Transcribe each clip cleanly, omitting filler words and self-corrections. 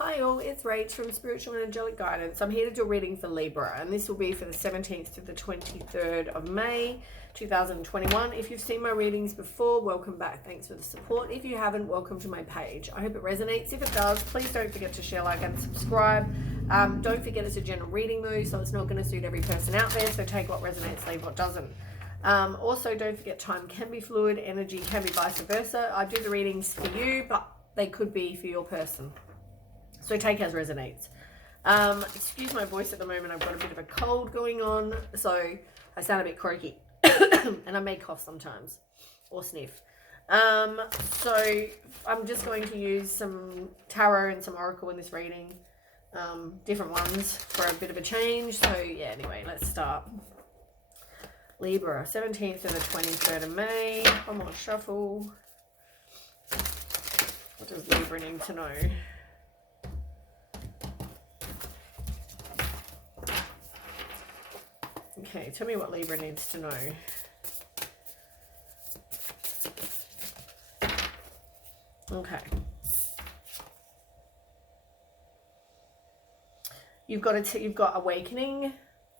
Hi all, it's Rach from Spiritual and Angelic Guidance. I'm here to do a reading for Libra, and this will be for the 17th to the 23rd of May 2021. If you've seen my readings before, welcome back. Thanks for the support. If you haven't, welcome to my page. I hope it resonates. If it does, please don't forget to share, like, and subscribe. Don't forget it's a general reading though, so it's not going to suit every person out there, so take what resonates, leave what doesn't. Also, don't forget time can be fluid, energy can be vice versa. I do the readings for you, but they could be for your person. So take as resonates. Excuse my voice at the moment. I've got a bit of a cold going on, so I sound a bit croaky. And I may cough sometimes or sniff. So I'm just going to use some tarot and some oracle in this reading. Different ones for a bit of a change. So yeah, anyway, let's start. Libra, 17th to the 23rd of May. One more shuffle. What does Libra need to know? Okay, tell me what Libra needs to know. Okay. You've got awakening.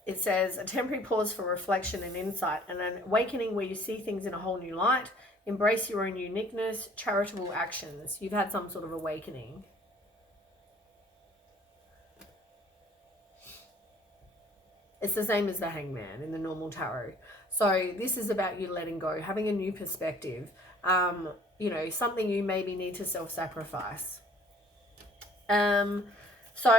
It says a temporary pause for reflection and insight, and an awakening where you see things in a whole new light. Embrace your own uniqueness, charitable actions. You've had some sort of awakening. It's the same as the Hangman in the normal tarot. So this is about you letting go, having a new perspective. You know, something you maybe need to self-sacrifice. So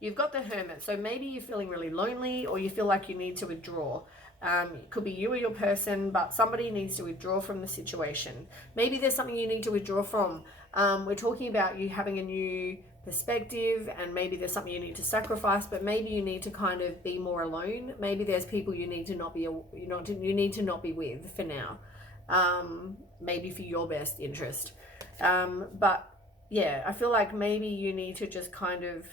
you've got the Hermit. So maybe you're feeling really lonely, or you feel like you need to withdraw. It could be you or your person, but somebody needs to withdraw from the situation. Maybe there's something you need to withdraw from. We're talking about you having a new perspective, and maybe there's something you need to sacrifice, but maybe you need to kind of be more alone. Maybe there's people you need to not be with for now. Maybe for your best interest. But yeah, I feel like maybe you need to just kind of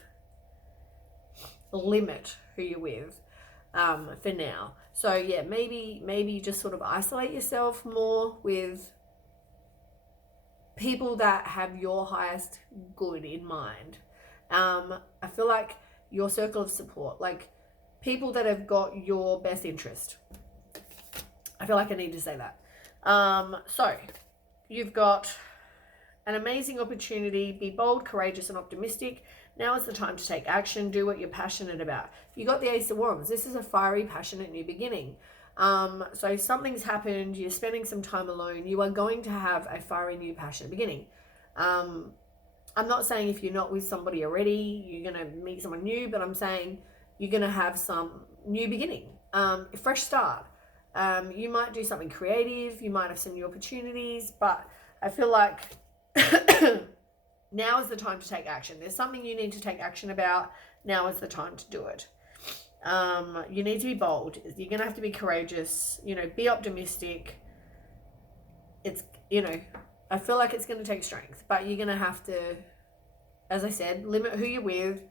limit who you're with for now. So yeah, maybe you just sort of isolate yourself more with people that have your highest good in mind. I feel like your circle of support, like people that have got your best interest. I feel like I need to say that. So you've got an amazing opportunity. Be bold, courageous, and optimistic. Now is the time to take action. Do what you're passionate about. You got the Ace of Wands. This is a fiery, passionate new beginning. So something's happened. You're spending some time alone. You are going to have a fiery, new, passionate beginning. I'm not saying if you're not with somebody already, you're going to meet someone new, but I'm saying you're going to have some new beginning, fresh start. You might do something creative. You might have some new opportunities, but I feel like now is the time to take action. There's something you need to take action about. Now is the time to do it. You need to be bold. You're going to have to be courageous, be optimistic. It's, I feel like it's going to take strength, but you're going to have to, as I said, limit who you're with,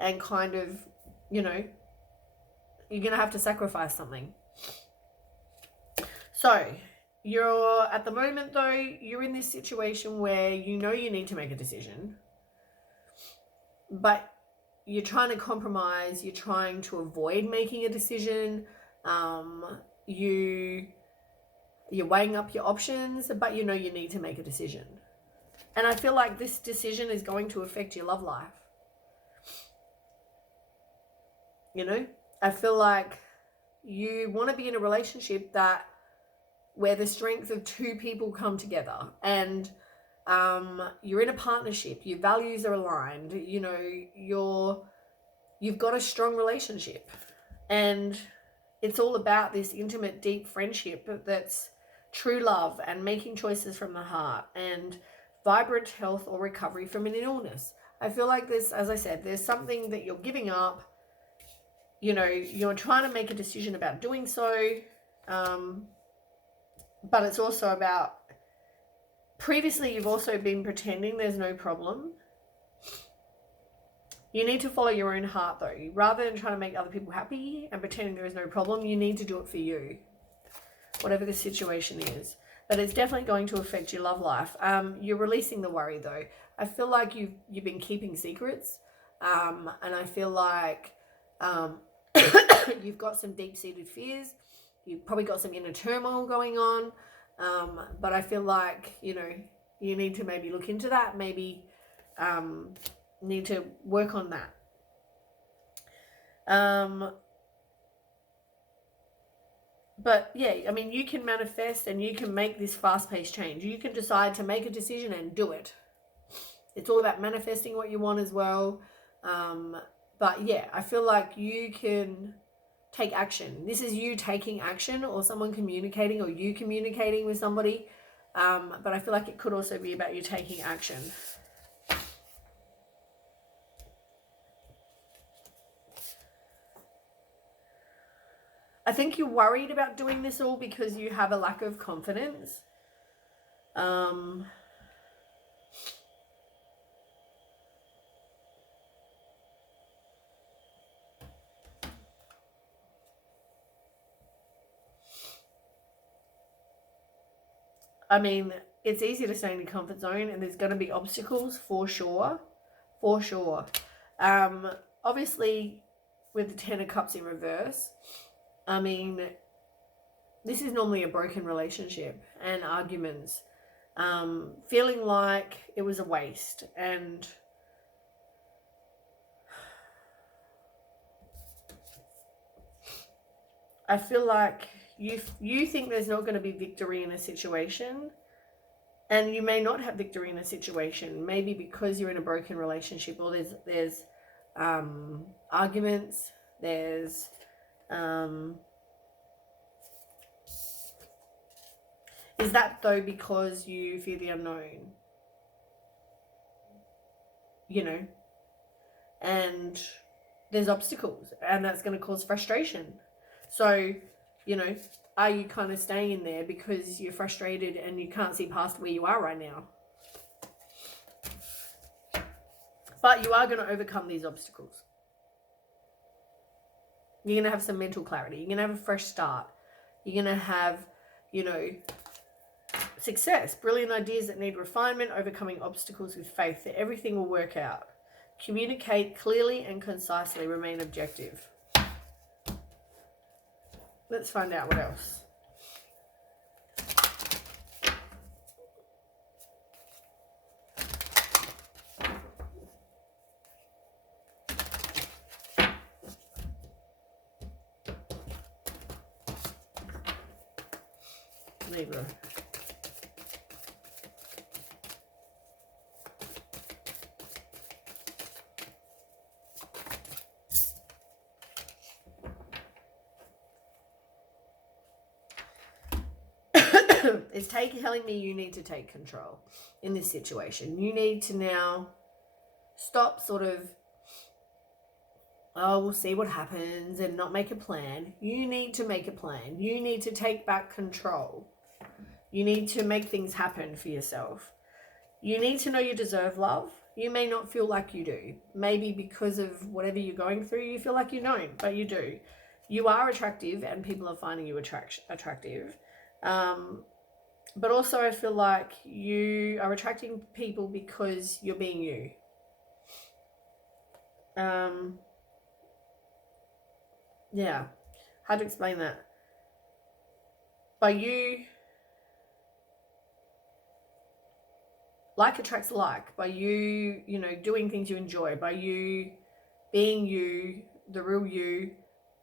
and kind of, you're going to have to sacrifice something. So you're at the moment though, you're in this situation where you need to make a decision, but you're trying to compromise, you're trying to avoid making a decision. You're weighing up your options, but you need to make a decision. And I feel like this decision is going to affect your love life. I feel like you want to be in a relationship where the strength of two people come together, and you're in a partnership, your values are aligned, you've got a strong relationship, and it's all about this intimate, deep friendship that's true love and making choices from the heart and vibrant health or recovery from an illness. I feel like this, as I said, there's something that you're giving up. You're trying to make a decision about doing so, but it's also about, previously you've also been pretending there's no problem. You need to follow your own heart though. Rather than trying to make other people happy and pretending there is no problem, you need to do it for you, whatever the situation is. But it's definitely going to affect your love life. You're releasing the worry though. I feel like you've been keeping secrets, and I feel like you've got some deep-seated fears. You've probably got some inner turmoil going on, but I feel like, you know, you need to maybe look into that, maybe need to work on that. But yeah, I mean, you can manifest and you can make this fast-paced change. You can decide to make a decision and do it. It's all about manifesting what you want as well. But yeah, I feel like you can take action. This is you taking action, or someone communicating, or you communicating with somebody. But I feel like it could also be about you taking action. I think you're worried about doing this all because you have a lack of confidence. I mean, it's easy to stay in your comfort zone, and there's going to be obstacles for sure. For sure. Obviously, with the Ten of Cups in reverse, I mean, this is normally a broken relationship and arguments. Feeling like it was a waste, and I feel like you think there's not going to be victory in a situation, and you may not have victory in a situation, maybe because you're in a broken relationship, or there's arguments, there's is that though because you fear the unknown, you know, and there's obstacles, and that's going to cause frustration. So, you know, are you kind of staying in there because you're frustrated and you can't see past where you are right now? But you are going to overcome these obstacles. You're going to have some mental clarity. You're going to have a fresh start. You're going to have, you know, success, brilliant ideas that need refinement, overcoming obstacles with faith that everything will work out. Communicate clearly and concisely. Remain objective. Let's find out what else. Libra. It's telling me you need to take control in this situation. You need to now stop sort of, oh, we'll see what happens, and not make a plan. You need to make a plan. You need to take back control. You need to make things happen for yourself. You need to know you deserve love. You may not feel like you do. Maybe because of whatever you're going through, you feel like you don't, but you do. You are attractive, and people are finding you attractive. But also I feel like you are attracting people because you're being you. Yeah, how to explain that? By you, like attracts like. By you, you know, doing things you enjoy. By you being you, the real you,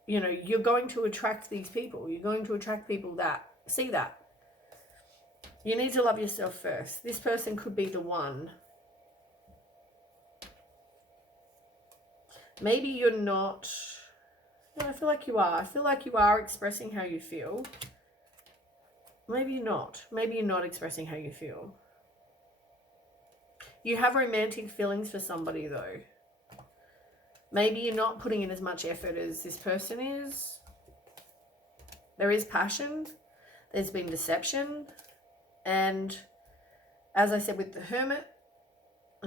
you know, you're going to attract these people. You're going to attract people that see that. You need to love yourself first. This person could be the one. Maybe you're not. No, I feel like you are. I feel like you are expressing how you feel. Maybe you're not. Maybe you're not expressing how you feel. You have romantic feelings for somebody though. Maybe you're not putting in as much effort as this person is. There is passion. There's been deception. And as I said with the Hermit,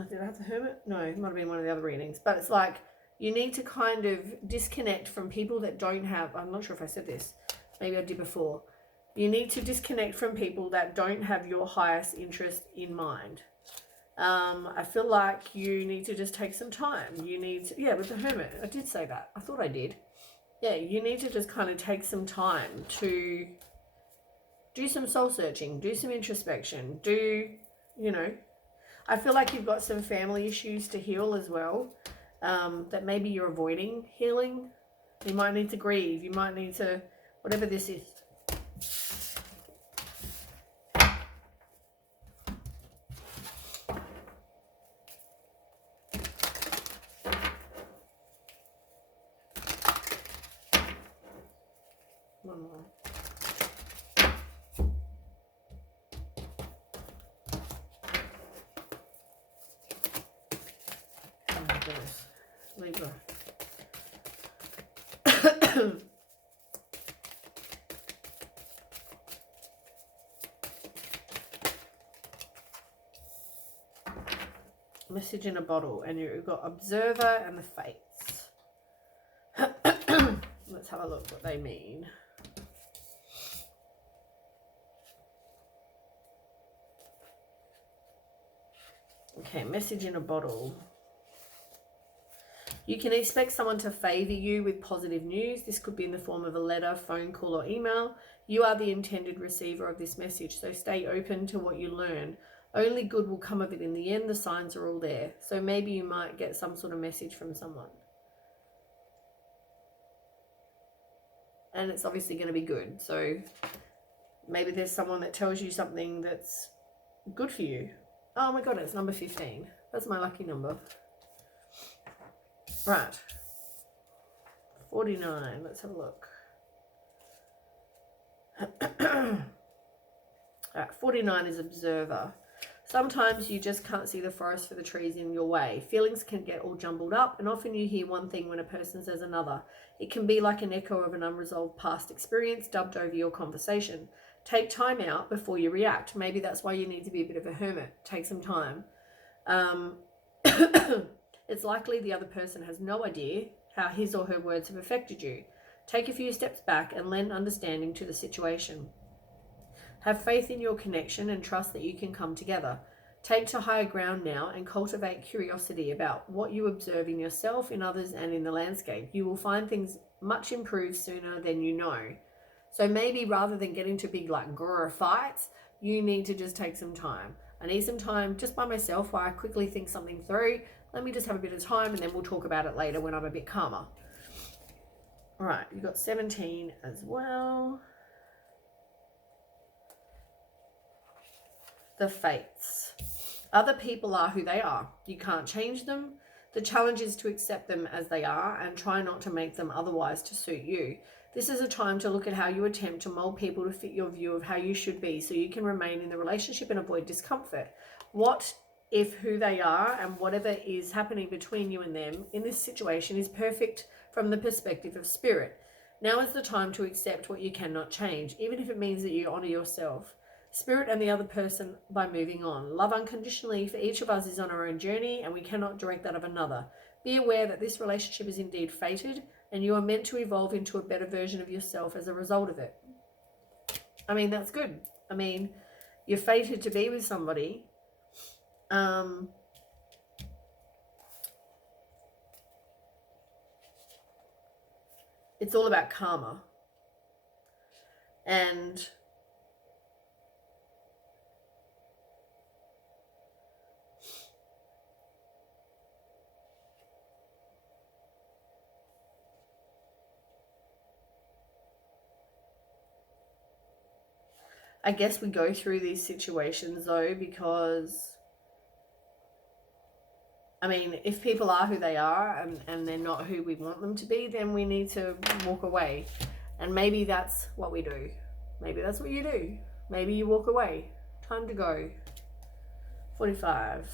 did I have the Hermit? No, it might have been one of the other readings. But it's like you need to kind of disconnect from people that don't have, I'm not sure if I said this, maybe I did before. You need to disconnect from people that don't have your highest interest in mind. I feel like you need to just take some time. You need to, yeah, with the Hermit, I did say that. I thought I did. Yeah, you need to just kind of take some time to do some soul searching, do some introspection, I feel like you've got some family issues to heal as well, that maybe you're avoiding healing. You might need to grieve. You might need to, whatever this is. One more. Oh my goodness. Libra. Message in a bottle, and you've got Observer and the Fates. Let's have a look what they mean. Okay, message in a bottle. You can expect someone to favour you with positive news. This could be in the form of a letter, phone call, or email. You are the intended receiver of this message, so stay open to what you learn. Only good will come of it in the end. The signs are all there. So maybe you might get some sort of message from someone. And it's obviously going to be good. So maybe there's someone that tells you something that's good for you. Oh my God, it's number 15. That's my lucky number. Right. 49. Let's have a look. 49 is Observer. Sometimes you just can't see the forest for the trees in your way. Feelings can get all jumbled up, and often you hear one thing when a person says another. It can be like an echo of an unresolved past experience dubbed over your conversation. Take time out before you react. Maybe that's why you need to be a bit of a hermit. Take some time. It's likely the other person has no idea how his or her words have affected you. Take a few steps back and lend understanding to the situation. Have faith in your connection and trust that you can come together. Take to higher ground now and cultivate curiosity about what you observe in yourself, in others, and in the landscape. You will find things much improved sooner than you know. So maybe rather than get into big grrr fights, you need to just take some time. I need some time just by myself while I quickly think something through. Let me just have a bit of time and then we'll talk about it later when I'm a bit calmer. All right, you've got 17 as well. The Fates. Other people are who they are. You can't change them. The challenge is to accept them as they are and try not to make them otherwise to suit you. This is a time to look at how you attempt to mold people to fit your view of how you should be so you can remain in the relationship and avoid discomfort. What if who they are and whatever is happening between you and them in this situation is perfect from the perspective of spirit? Now is the time to accept what you cannot change, even if it means that you honor yourself, spirit, and the other person by moving on. Love unconditionally, for each of us is on our own journey and we cannot direct that of another. Be aware that this relationship is indeed fated and you are meant to evolve into a better version of yourself as a result of it. I mean, that's good. I mean, you're fated to be with somebody. It's all about karma. And I guess we go through these situations though because, I mean, if people are who they are and they're not who we want them to be, then we need to walk away. And maybe that's what we do. Maybe that's what you do. Maybe you walk away. Time to go. 45.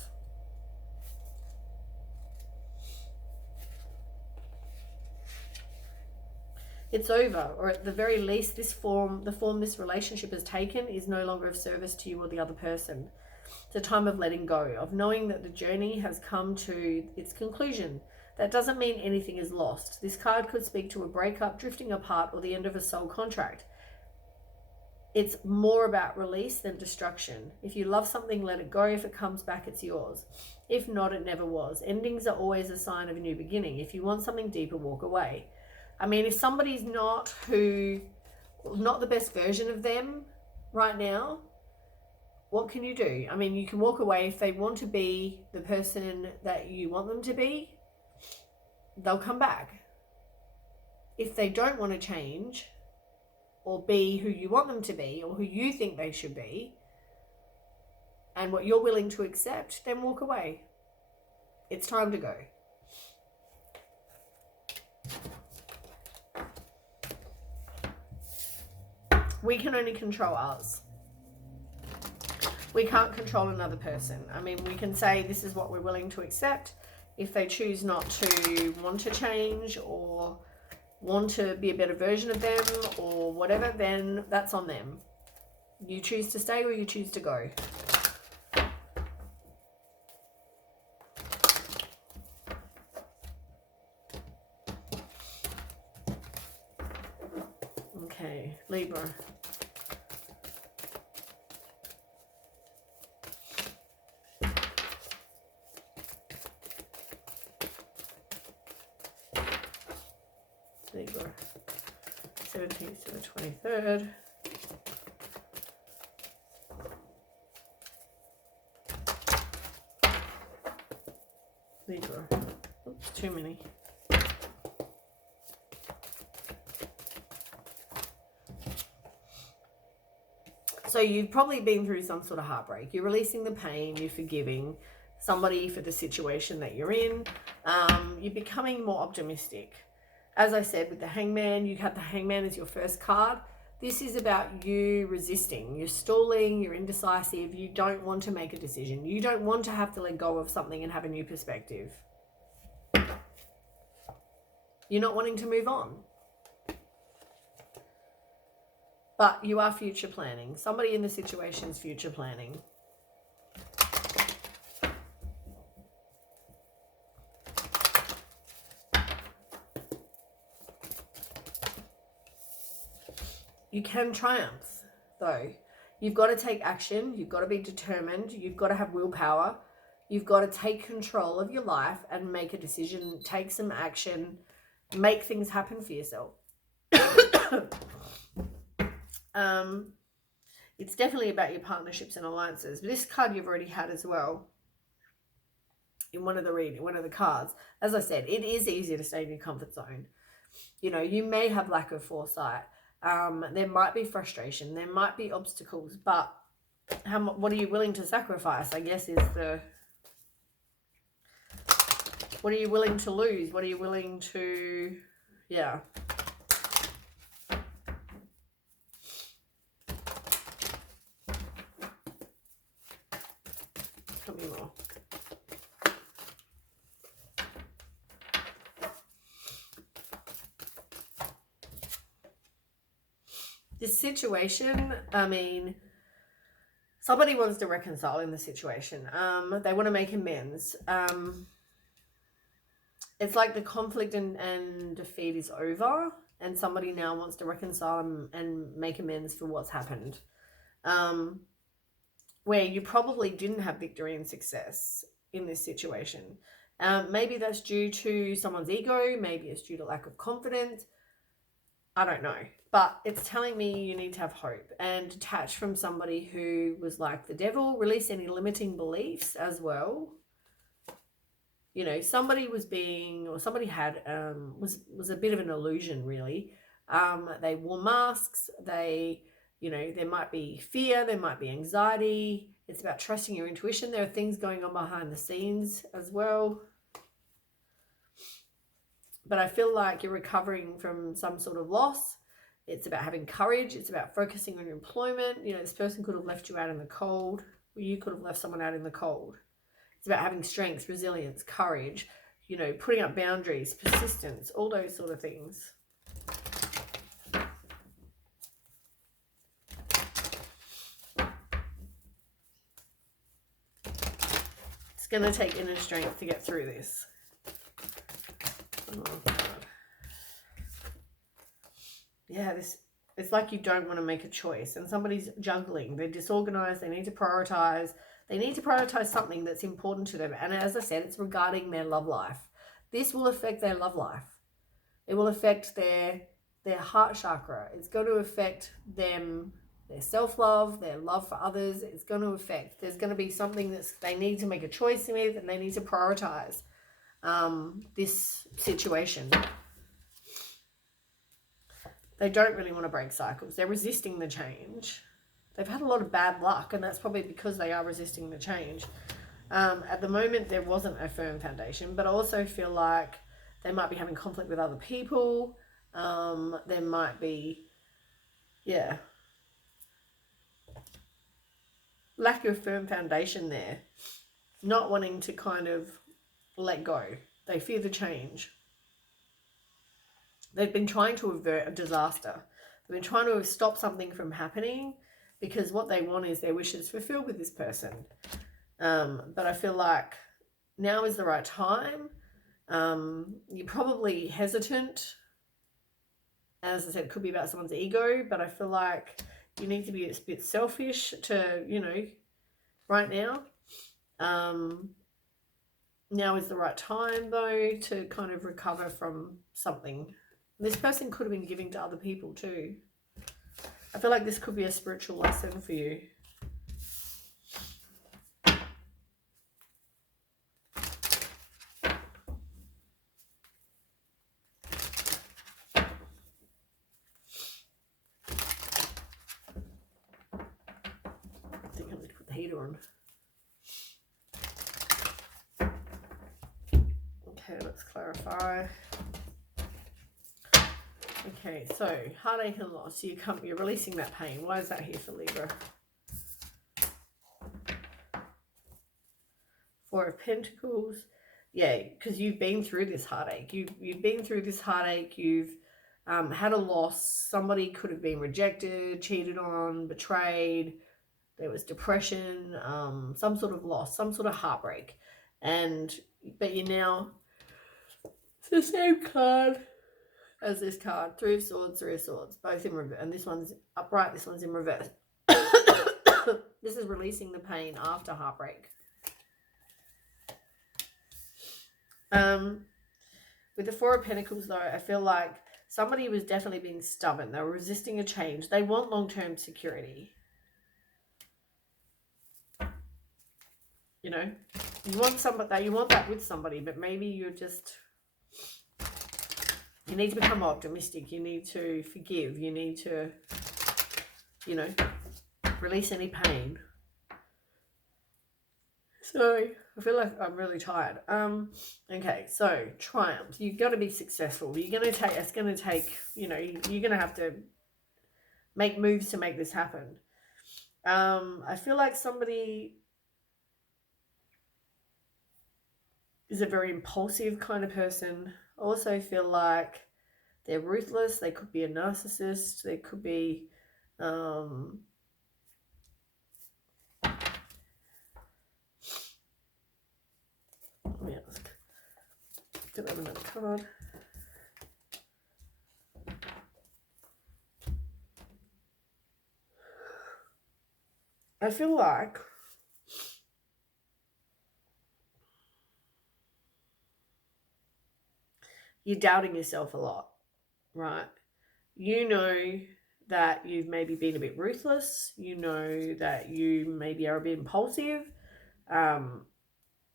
It's over, or at the very least, the form this relationship has taken is no longer of service to you or the other person. It's a time of letting go, of knowing that the journey has come to its conclusion. That doesn't mean anything is lost. This card could speak to a breakup, drifting apart, or the end of a soul contract. It's more about release than destruction. If you love something, let it go. If it comes back, it's yours. If not, it never was. Endings are always a sign of a new beginning. If you want something deeper, walk away. I mean, if somebody's not the best version of them right now, what can you do? I mean, you can walk away. If they want to be the person that you want them to be, they'll come back. If they don't want to change or be who you want them to be or who you think they should be and what you're willing to accept, then walk away. It's time to go. We can only control ours. We can't control another person. I mean, we can say this is what we're willing to accept. If they choose not to want to change or want to be a better version of them or whatever, then that's on them. You choose to stay or you choose to go. Okay, Libra. Libra, 17th to the 23rd. Libra. Oops, too many. So you've probably been through some sort of heartbreak. You're releasing the pain, you're forgiving somebody for the situation that you're in. You're becoming more optimistic. As I said, with the Hangman, you had the Hangman as your first card. This is about you resisting. You're stalling, you're indecisive, you don't want to make a decision. You don't want to have to let go of something and have a new perspective. You're not wanting to move on. But you are future planning. Somebody in the situation is future planning. You can triumph, though. You've got to take action. You've got to be determined. You've got to have willpower. You've got to take control of your life and make a decision, take some action, make things happen for yourself. It's definitely about your partnerships and alliances. But this card you've already had as well in one of the cards. As I said, it is easier to stay in your comfort zone. You know, you may have lack of foresight. There might be frustration. There might be obstacles. But what are you willing to sacrifice, I guess, is the... What are you willing to lose? What are you willing to... Yeah. Tell me more. This situation, I mean, somebody wants to reconcile in the situation. They want to make amends. It's like the conflict and defeat is over, and somebody now wants to reconcile and make amends for what's happened. Where you probably didn't have victory and success in this situation. Maybe that's due to someone's ego. Maybe it's due to lack of confidence. I don't know. But it's telling me you need to have hope and detach from somebody who was like the devil. Release any limiting beliefs as well. You know, somebody was being, or somebody had, was a bit of an illusion, really. They wore masks. They, you know, there might be fear. There might be anxiety. It's about trusting your intuition. There are things going on behind the scenes as well. But I feel like you're recovering from some sort of loss. It's about having courage. It's about focusing on your employment. You know, this person could have left you out in the cold. Or you could have left someone out in the cold. It's about having strength, resilience, courage, you know, putting up boundaries, persistence, all those sort of things. It's going to take inner strength to get through this. Oh, God. Yeah, this It's like you don't want to make a choice, and somebody's juggling. They're disorganized. They need to prioritize. They need to prioritize something that's important to them. And as I said, it's regarding their love life. This will affect their love life. It will affect their heart chakra. It's going to affect them, their self-love, their love for others. It's going to affect, there's going to be something that they need to make a choice with, and they need to prioritize this situation. They don't really want to break cycles. They're resisting the change. They've had a lot of bad luck, and that's probably because they are resisting the change. At the moment, there wasn't a firm foundation, but I also feel like they might be having conflict with other people. There might be, lack of firm foundation there. Not wanting to kind of let go. They fear the change. They've been trying to avert a disaster. They've been trying to stop something from happening because what they want is their wishes fulfilled with this person. But I feel like now is the right time. You're probably hesitant. As I said, it could be about someone's ego, but I feel like you need to be a bit selfish to, right now. Now is the right time, though, to kind of recover from something. This person could have been giving to other people too. I feel like this could be a spiritual lesson for you. I think I'm going to put the heater on. Okay, let's clarify. Okay, so heartache and loss. You're releasing that pain. Why is that here for Libra? Four of Pentacles. Yeah, because you've been through this heartache. You've been through this heartache. You've had a loss. Somebody could have been rejected, cheated on, betrayed. There was depression, some sort of loss, some sort of heartbreak. But you're now, it's the same card as this card. Three of Swords, Three of Swords, both in reverse. And this one's upright, this one's in reverse. This is releasing the pain after heartbreak. With the Four of Pentacles, though, I feel like somebody was definitely being stubborn. They were resisting a change. They want long-term security. You want that with somebody, but maybe you need to become optimistic. You need to forgive. You need to, release any pain. So I feel like I'm really tired. Okay, so triumph. You've got to be successful. It's going to take, you're going to have to make moves to make this happen. I feel like somebody is a very impulsive kind of person. I also feel like they're ruthless. They could be a narcissist. They could be, let's do another card. I feel like you're doubting yourself a lot, right? You know that you've maybe been a bit ruthless. You know that you maybe are a bit impulsive.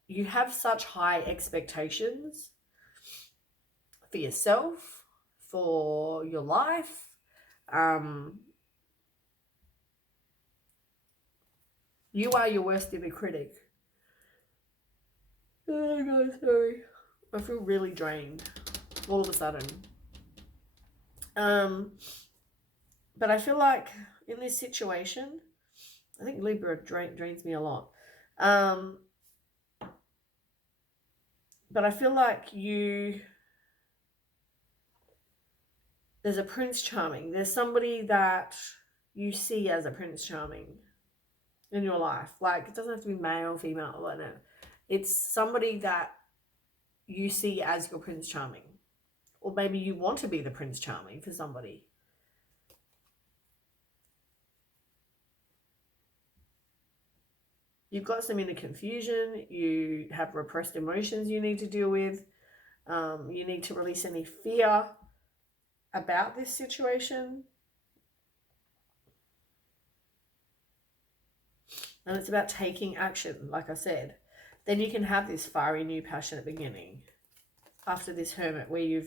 You have such high expectations for yourself, for your life. You are your worst inner critic. Oh my God, sorry. I feel really drained all of a sudden. But I feel like in this situation, I think Libra drains me a lot. But I feel like there's a Prince Charming. There's somebody that you see as a Prince Charming in your life. Like, it doesn't have to be male, female, whatever. It's somebody that you see as your Prince Charming. Or maybe you want to be the Prince Charming for somebody. You've got some inner confusion. You have repressed emotions you need to deal with. You need to release any fear about this situation. And it's about taking action, like I said. Then you can have this fiery new passionate beginning after this Hermit, where you're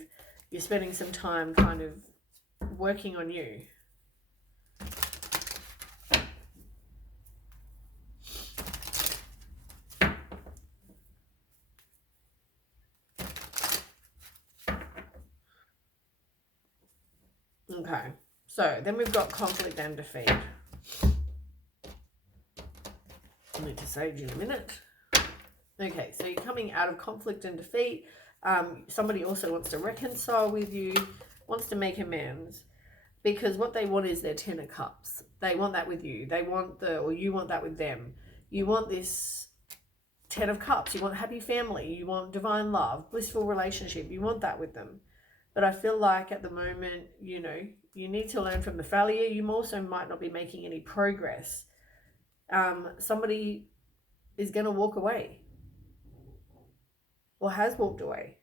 spending some time kind of working on you. Okay, so then we've got conflict and defeat. I'll need to sage in a minute. Okay, so you're coming out of conflict and defeat. Somebody also wants to reconcile with you, wants to make amends, because what they want is their 10 of cups. They want that with you. They want or you want that with them. You want this 10 of cups. You want happy family. You want divine love, blissful relationship. You want that with them. But I feel like at the moment, you need to learn from the failure. You also might not be making any progress. Somebody is going to walk away or has walked away.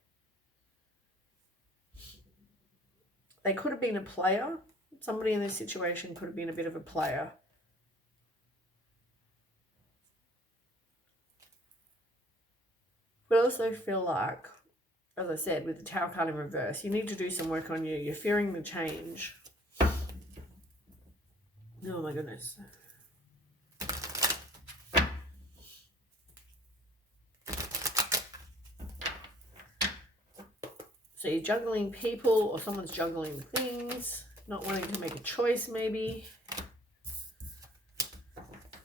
They could have been a player. Somebody in this situation could have been a bit of a player. But I also feel like, as I said, with the Tower card in reverse, you need to do some work on you. You're fearing the change. Oh my goodness. So you're juggling people, or someone's juggling things, not wanting to make a choice maybe.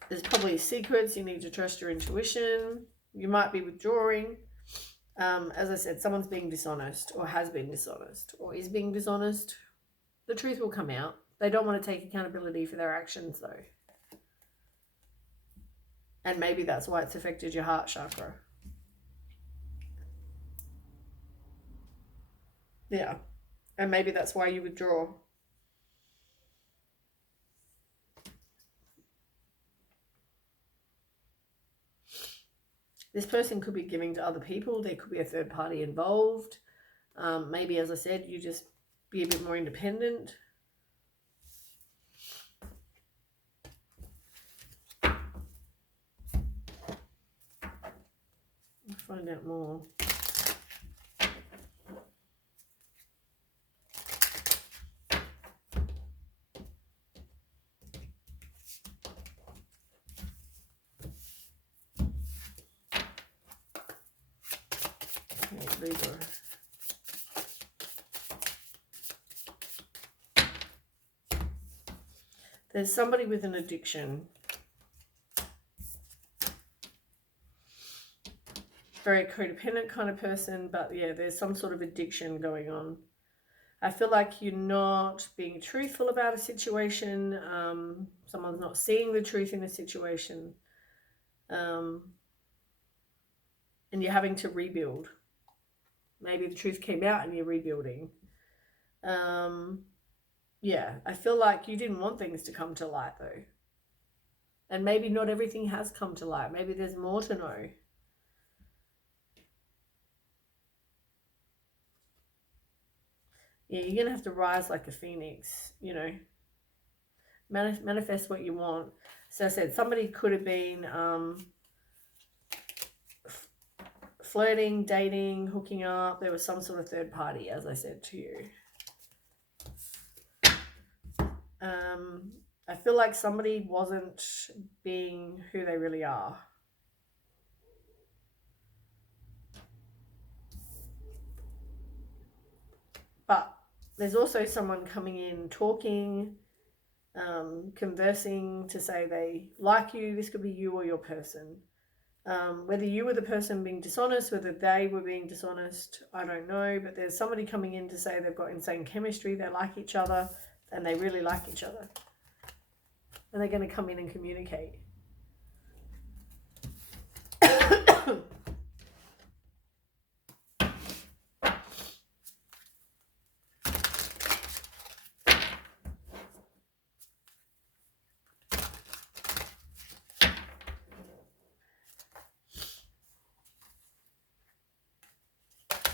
There's probably secrets. You need to trust your intuition. You might be withdrawing. As I said, someone's being dishonest, or has been dishonest, or is being dishonest. The truth will come out. They don't want to take accountability for their actions though. And maybe that's why it's affected your heart chakra. Yeah. And maybe that's why you withdraw. This person could be giving to other people. There could be a third party involved. Maybe, as I said, you just be a bit more independent. I'll find out more. Libra. There's somebody with an addiction. Very codependent kind of person, but yeah, there's some sort of addiction going on. I feel like you're not being truthful about a situation. Someone's not seeing the truth in a situation. And you're having to rebuild. Maybe the truth came out and you're rebuilding. Yeah, I feel like you didn't want things to come to light though. And maybe not everything has come to light. Maybe there's more to know. Yeah, you're going to have to rise like a phoenix, manifest what you want. So I said, somebody could have been flirting, dating, hooking up. There was some sort of third party, as I said to you. I feel like somebody wasn't being who they really are. But there's also someone coming in, talking, conversing to say they like you. This could be you or your person. Whether you were the person being dishonest, whether they were being dishonest, I don't know. But there's somebody coming in to say they've got insane chemistry, they like each other, and they really like each other. And they're going to come in and communicate.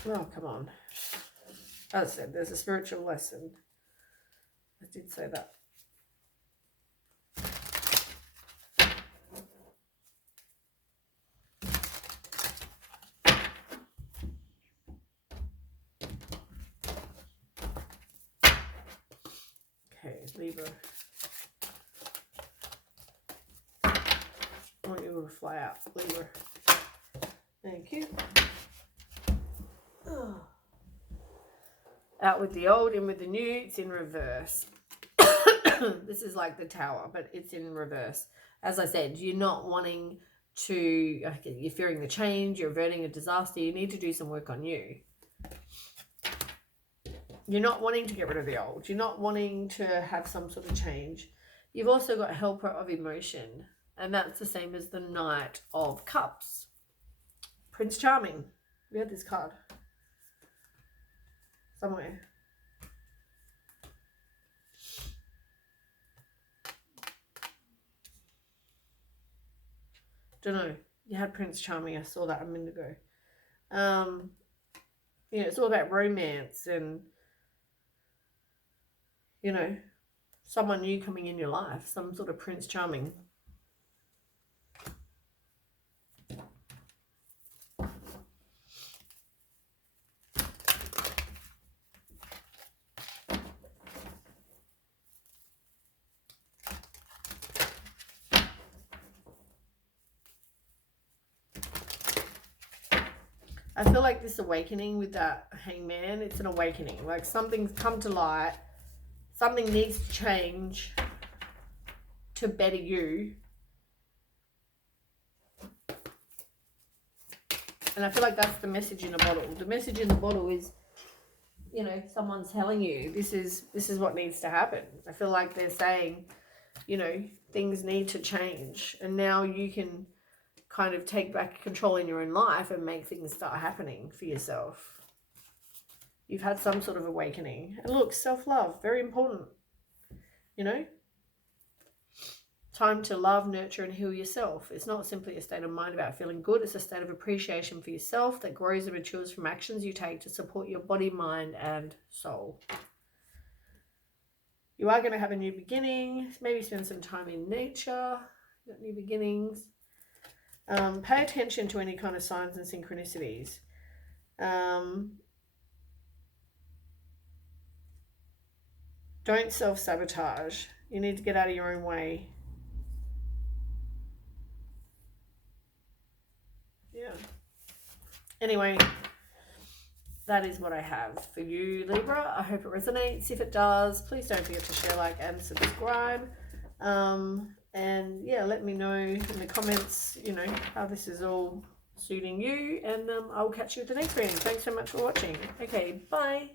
Oh, come on. As I said, there's a spiritual lesson. I did say that. Okay, Libra. I want you to fly out, Libra. Thank you. Oh. Out with the old, in with the new. It's in reverse. This is like the Tower, but it's in reverse. As I said, you're not wanting to, you're fearing the change, you're averting a disaster. You need to do some work on you. You're not wanting to get rid of the old. You're not wanting to have some sort of change. You've also got Helper of Emotion, and that's the same as the Knight of Cups. Prince Charming. We had this card somewhere. Don't know. You had Prince Charming. I saw that a minute ago. You know, it's all about romance and, you know, someone new coming in your life. Some sort of Prince Charming. I feel like this awakening with that Hangman, it's an awakening. Like something's come to light. Something needs to change to better you. And I feel like that's the message in the bottle. The message in the bottle is, you know, someone's telling you this is what needs to happen. I feel like they're saying, you know, things need to change. And now you can kind of take back control in your own life and make things start happening for yourself. You've had some sort of awakening. And look, self-love, very important. You know? Time to love, nurture, and heal yourself. It's not simply a state of mind about feeling good. It's a state of appreciation for yourself that grows and matures from actions you take to support your body, mind, and soul. You are going to have a new beginning. Maybe spend some time in nature. Got new beginnings. Pay attention to any kind of signs and synchronicities. Don't self-sabotage. You need to get out of your own way. Yeah. Anyway, that is what I have for you, Libra. I hope it resonates. If it does, please don't forget to share, like, and subscribe. And yeah, let me know in the comments, you know, how this is all suiting you. And I'll catch you at the next reading. Thanks so much for watching. Okay, bye.